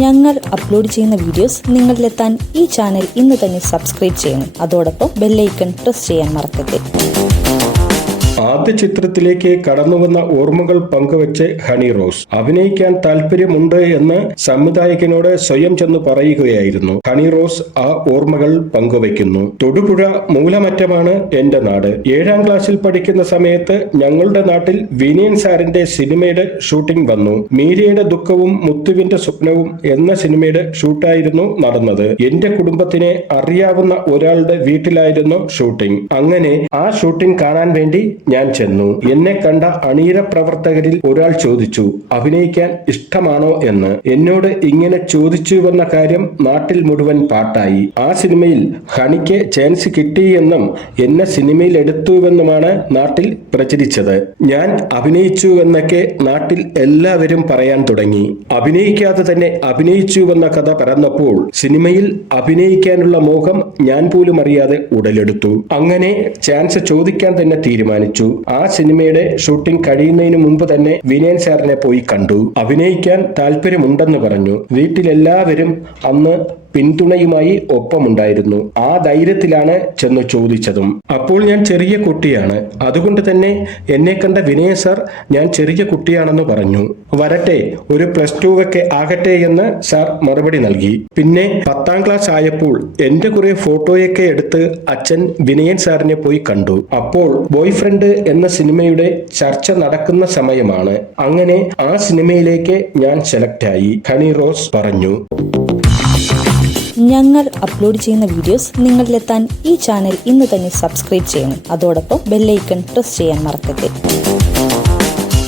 ഞങ്ങൾ അപ്ലോഡ് ചെയ്യുന്ന വീഡിയോസ് നിങ്ങളിലെത്താൻ ഈ ചാനൽ ഇന്ന് തന്നെ സബ്സ്ക്രൈബ് ചെയ്യണം. അതോടൊപ്പം ബെല്ലൈക്കൺ പ്രസ് ചെയ്യാൻ മറക്കരുത്. ആദ്യ ചിത്രത്തിലേക്ക് കടന്നുവന്ന ഓർമ്മകൾ പങ്കുവെച്ച് ഹണി റോസ്. അഭിനയിക്കാൻ താല്പര്യമുണ്ട് എന്ന് സംവിധായകനോട് സ്വയം ചെന്ന് പറയുകയായിരുന്നു. ഹണി റോസ് ആ ഓർമ്മകൾ പങ്കുവെക്കുന്നു. തൊടുപുഴ മൂലമറ്റമാണ് എന്റെ നാട്. 7ാം ക്ലാസ്സിൽ പഠിക്കുന്ന സമയത്ത് ഞങ്ങളുടെ നാട്ടിൽ വിനയൻ സാറിന്റെ സിനിമയുടെ ഷൂട്ടിംഗ് വന്നു. മീരയുടെ ദുഃഖവും മുത്തുവിന്റെ സ്വപ്നവും എന്ന സിനിമയുടെ ഷൂട്ടായിരുന്നു നടന്നത്. എന്റെ കുടുംബത്തിനെ അറിയാവുന്ന ഒരാളുടെ വീട്ടിലായിരുന്നു ഷൂട്ടിംഗ്. അങ്ങനെ ആ ഷൂട്ടിംഗ് കാണാൻ വേണ്ടി ഞാൻ ചെന്നു. എന്നെ കണ്ട അണിയറ പ്രവർത്തകരിൽ ഒരാൾ ചോദിച്ചു, അഭിനയിക്കാൻ ഇഷ്ടമാണോ എന്ന്. എന്നോട് ഇങ്ങനെ ചോദിച്ചുവെന്ന കാര്യം നാട്ടിൽ മുഴുവൻ പാട്ടായി. ആ സിനിമയിൽ ഹണിക്ക് ചാൻസ് കിട്ടിയെന്നും എന്നെ സിനിമയിൽ എടുത്തുവെന്നുമാണ് നാട്ടിൽ പ്രചരിച്ചത്. ഞാൻ അഭിനയിച്ചുവെന്നൊക്കെ നാട്ടിൽ എല്ലാവരും പറയാൻ തുടങ്ങി. അഭിനയിക്കാതെ തന്നെ അഭിനയിച്ചുവെന്ന കഥ പരന്നപ്പോൾ സിനിമയിൽ അഭിനയിക്കാനുള്ള മോഹം ഞാൻ പോലും അറിയാതെ ഉടലെടുത്തു. അങ്ങനെ ചാൻസ് ചോദിക്കാൻ തന്നെ തീരുമാനിച്ചു. ആ സിനിമയുടെ ഷൂട്ടിംഗ് കഴിയുന്നതിന് മുമ്പ് തന്നെ വിനയൻ സാറിനെ പോയി കണ്ടു. അഭിനയിക്കാൻ താല്പര്യമുണ്ടെന്ന് പറഞ്ഞു. വീട്ടിലെല്ലാവരും അന്ന് പിന്തുണയുമായി ഒപ്പമുണ്ടായിരുന്നു. ആ ധൈര്യത്തിലാണ് ചെന്ന് ചോദിച്ചതും. അപ്പോൾ ഞാൻ ചെറിയ കുട്ടിയാണ്. അതുകൊണ്ട് തന്നെ എന്നെ കണ്ട വിനയൻ സാർ ഞാൻ ചെറിയ കുട്ടിയാണെന്ന് പറഞ്ഞു. വരട്ടെ, ഒരു +2 ഒക്കെ ആകട്ടെ എന്ന് സാർ മറുപടി നൽകി. പിന്നെ 10ാം ക്ലാസ് ആയപ്പോൾ എന്റെ കുറെ ഫോട്ടോയൊക്കെ എടുത്ത് അച്ഛൻ വിനയൻ സാറിനെ പോയി കണ്ടു. അപ്പോൾ ബോയ് ഫ്രണ്ട് എന്ന സിനിമയുടെ ചർച്ച നടക്കുന്ന സമയമാണ്. അങ്ങനെ ആ സിനിമയിലേക്ക് ഞാൻ സെലക്ട് ആയി, ഹണി റോസ് പറഞ്ഞു. ഞങ്ങൾ അപ്ലോഡ് ചെയ്യുന്ന വീഡിയോസ് നിങ്ങളിലെത്താൻ ഈ ചാനൽ ഇന്ന് തന്നെ സബ്സ്ക്രൈബ് ചെയ്യണം. അതോടൊപ്പം ബെല്ലൈക്കൺ പ്രസ് ചെയ്യാൻ മറക്കരുത്.